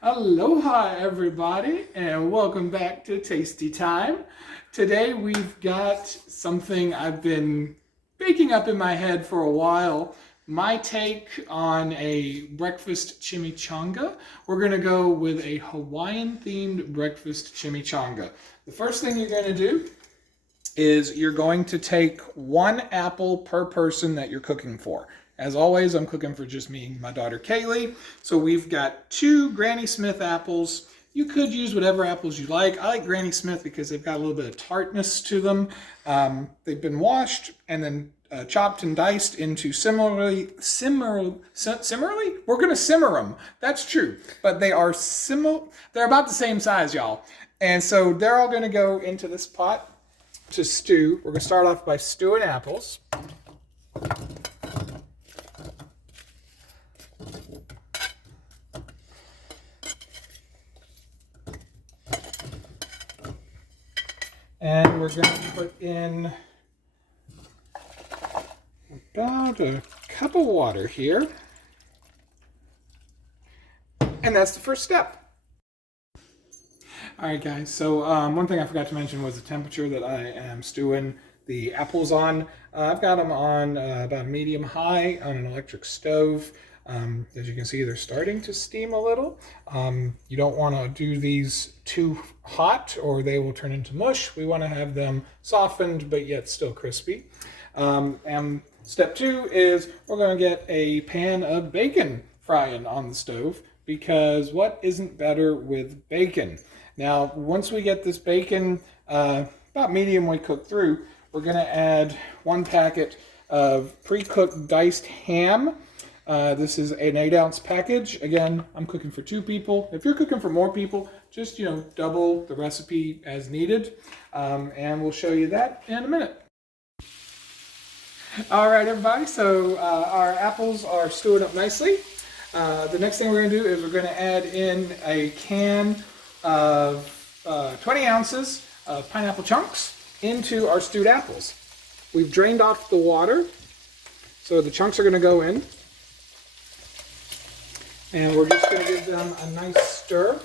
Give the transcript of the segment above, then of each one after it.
Aloha everybody and welcome back to Tasty Time. Today we've got something I've been baking up in my head for a while. My take on a breakfast chimichanga. We're going to go with a Hawaiian themed breakfast chimichanga. The first thing you're going to do is you're going to take 1 apple per person that you're cooking for. As always, I'm cooking for just me and my daughter Kaylee. So we've got 2 Granny Smith apples. You could use whatever apples you like. I like Granny Smith because they've got a little bit of tartness to them. They've been washed and then chopped and diced into similarly? We're going to simmer them. That's true. But they're about the same size, y'all. And so they're all going to go into this pot to stew. We're going to start off by stewing apples. And we're going to put in about a cup of water here. And that's the first step. All right, guys, so one thing I forgot to mention was the temperature that I am stewing the apples on. I've got them on about medium high on an electric stove. As you can see, they're starting to steam a little. You don't want to do these too hot or they will turn into mush. We want to have them softened but yet still crispy. And step 2 is we're going to get a pan of bacon frying on the stove, because what isn't better with bacon? Now, once we get this bacon about medium-way cooked through, we're going to add 1 packet of pre-cooked diced ham. This is an 8-ounce package. Again, I'm cooking for 2 people. If you're cooking for more people, just double the recipe as needed. And we'll show you that in a minute. All right, everybody. So our apples are stewing up nicely. The next thing we're going to do is we're going to add in a can of 20 ounces of pineapple chunks into our stewed apples. We've drained off the water, so the chunks are going to go in. And we're just going to give them a nice stir.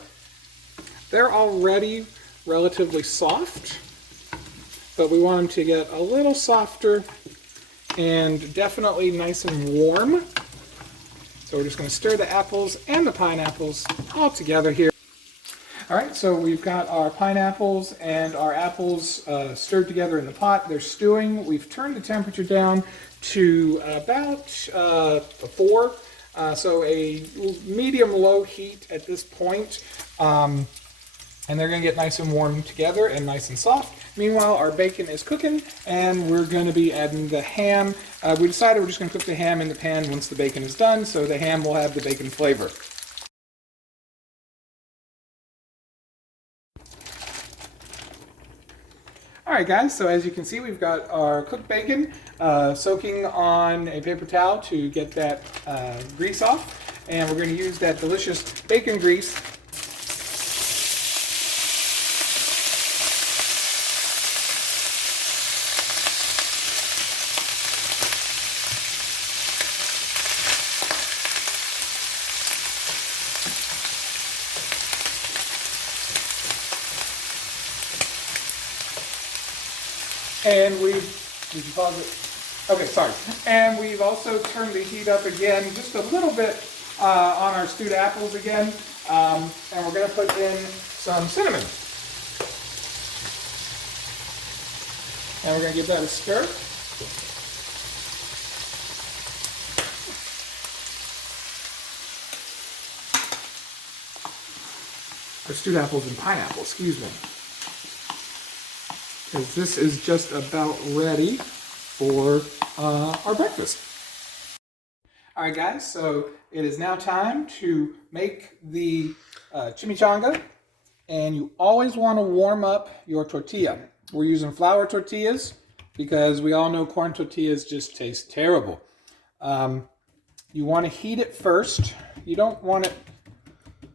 They're already relatively soft, but we want them to get a little softer and definitely nice and warm. So we're just going to stir the apples and the pineapples all together here. All right, so we've got our pineapples and our apples stirred together in the pot. They're stewing. We've turned the temperature down to about 4. So a medium-low heat at this point, and they're going to get nice and warm together and nice and soft. Meanwhile, our bacon is cooking, and we're going to be adding the ham. We decided we're just going to cook the ham in the pan once the bacon is done, so the ham will have the bacon flavor. All right, guys, so as you can see, we've got our cooked bacon soaking on a paper towel to get that grease off. And we're going to use that delicious bacon grease and did you pause it? Okay, sorry. And we've also turned the heat up again just a little bit on our stewed apples again. And we're going to put in some cinnamon. And we're going to give that a stir. Or stewed apples and pineapple, excuse me. Because this is just about ready for our breakfast. All right, guys, so it is now time to make the chimichanga, and you always want to warm up your tortilla. We're using flour tortillas because we all know corn tortillas just taste terrible. You want to heat it first. You don't want it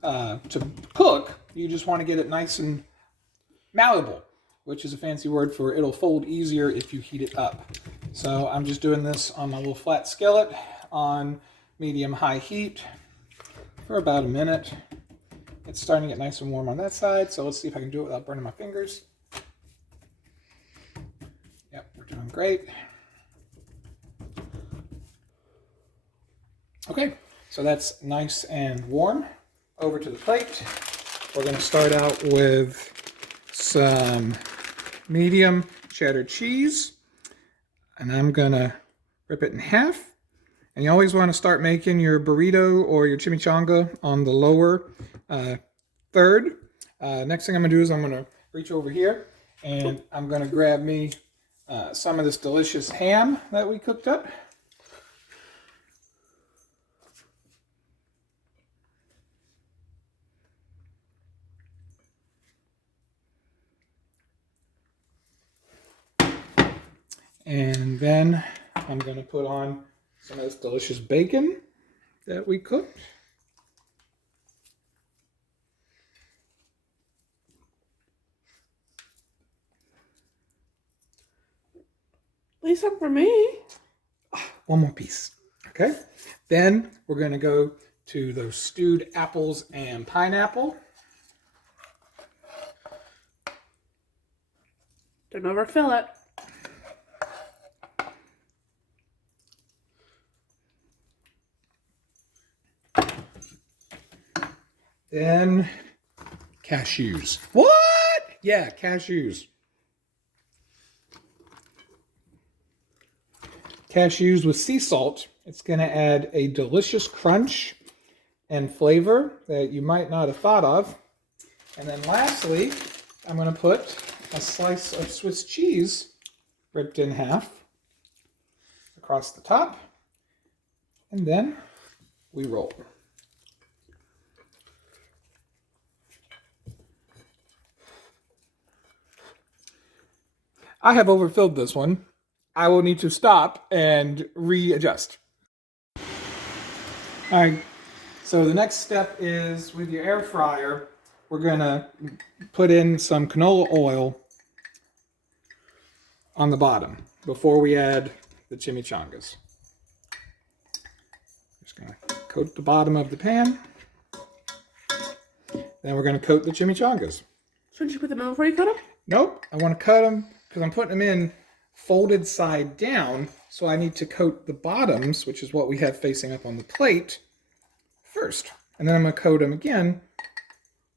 to cook. You just want to get it nice and malleable, which is a fancy word for it'll fold easier if you heat it up. So I'm just doing this on my little flat skillet on medium-high heat for about a minute. It's starting to get nice and warm on that side, so let's see if I can do it without burning my fingers. Yep, we're doing great. Okay, so that's nice and warm. Over to the plate. We're going to start out with some medium cheddar cheese, and I'm going to rip it in half. And you always want to start making your burrito or your chimichanga on the lower third. Next thing I'm going to do is I'm going to reach over here and I'm going to grab me some of this delicious ham that we cooked up. And then I'm going to put on some of this delicious bacon that we cooked. Leave some for me. One more piece. Okay. Then we're going to go to those stewed apples and pineapple. Don't overfill it. Then cashews. What? Yeah, cashews. Cashews with sea salt. It's going to add a delicious crunch and flavor that you might not have thought of. And then lastly, I'm going to put a slice of Swiss cheese ripped in half across the top. And then we roll. I have overfilled this one. I will need to stop and readjust. All right, so the next step is with your air fryer, we're gonna put in some canola oil on the bottom before we add the chimichangas. Just gonna coat the bottom of the pan. Then we're gonna coat the chimichangas. Shouldn't you put them in before you cut them? Nope, I wanna cut them because I'm putting them in folded side down, so I need to coat the bottoms, which is what we have facing up on the plate, first. And then I'm going to coat them again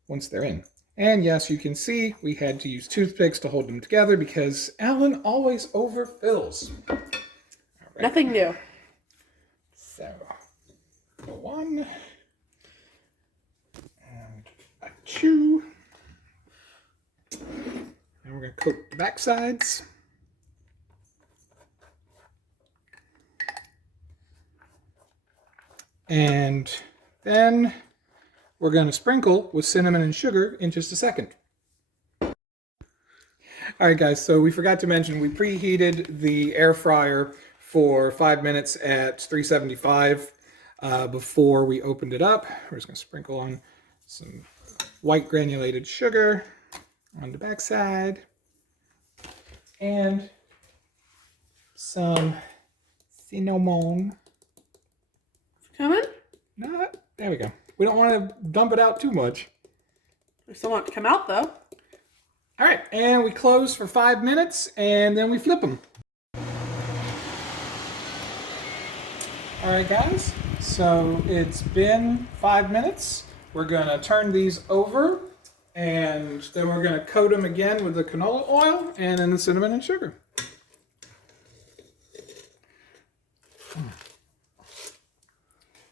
once they're in. And yes, you can see we had to use toothpicks to hold them together because Alan always overfills. All right. Nothing new. So, one, and a two. And we're going to coat the back sides. And then we're going to sprinkle with cinnamon and sugar in just a second. All right, guys, so we forgot to mention we preheated the air fryer for 5 minutes at 375 before we opened it up. We're just going to sprinkle on some white granulated sugar on the back side and some cinnamon. Coming? There we go. We don't want to dump it out too much. We still want it to come out, though. All right, and we close for 5 minutes, and then we flip them. All right, guys, so it's been 5 minutes. We're going to turn these over, and then we're going to coat them again with the canola oil and then the cinnamon and sugar.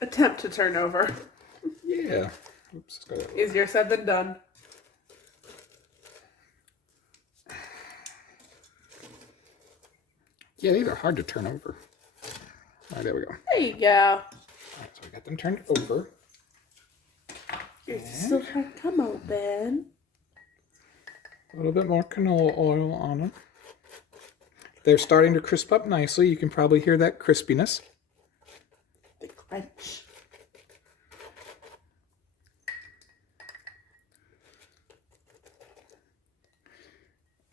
Attempt to turn over. Yeah. Oops, Easier said than done. Yeah, these are hard to turn over. All right, there we go. There you go. All right, so we got them turned over. You're still trying to come open. A little bit more canola oil on them. They're starting to crisp up nicely. You can probably hear that crispiness. The crunch.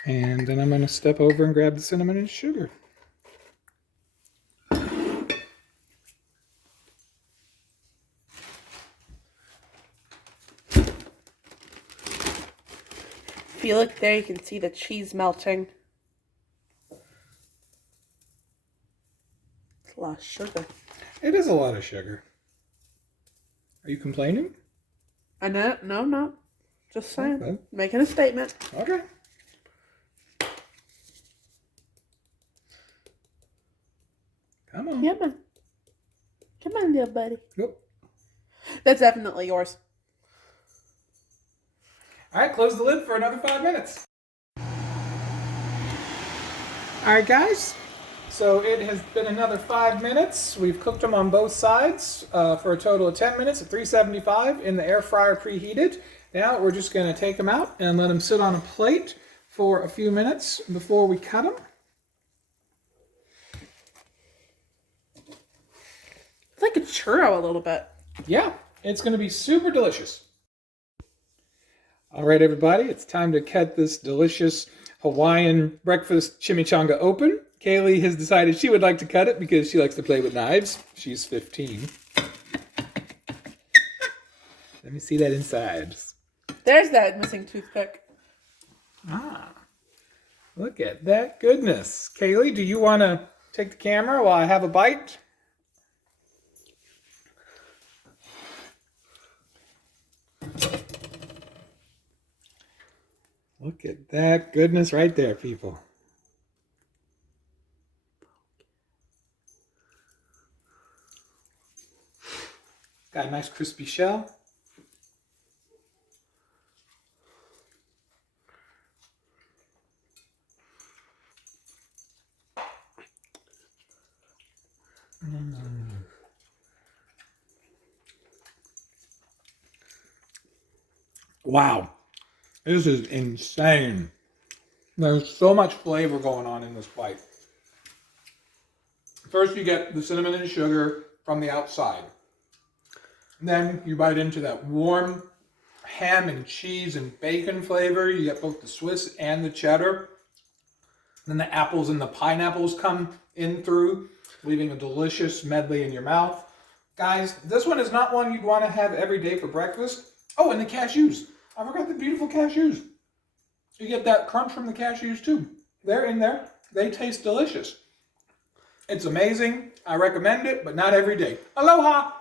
And then I'm going to step over and grab the cinnamon and sugar. you look there, you can see the cheese melting. It's a lot of sugar. It is a lot of sugar. Are you complaining? I know, no. Just saying. Okay. Making a statement. Okay. Come on. Come on. Come on, little buddy. Nope. That's definitely yours. All right, close the lid for another 5 minutes. All right, guys. So it has been another 5 minutes. We've cooked them on both sides for a total of 10 minutes at 375 in the air fryer preheated. Now we're just going to take them out and let them sit on a plate for a few minutes before we cut them. It's like a churro a little bit. Yeah, it's going to be super delicious. All right, everybody, it's time to cut this delicious Hawaiian breakfast chimichanga open. Kaylee has decided she would like to cut it because she likes to play with knives. She's 15. Let me see that inside. There's that missing toothpick. Ah, look at that goodness. Kaylee, do you want to take the camera while I have a bite? Look at that goodness right there, people. Got a nice crispy shell. Wow, this is insane. There's so much flavor going on in this bite. First you get the cinnamon and sugar from the outside. Then you bite into that warm ham and cheese and bacon flavor. You get both the Swiss and the cheddar. Then the apples and the pineapples come in through, leaving a delicious medley in your mouth. Guys, this one is not one you'd want to have every day for breakfast. Oh, and the cashews. I forgot the beautiful cashews. You get that crunch from the cashews too. They're in there. They taste delicious. It's amazing. I recommend it, but not every day. Aloha!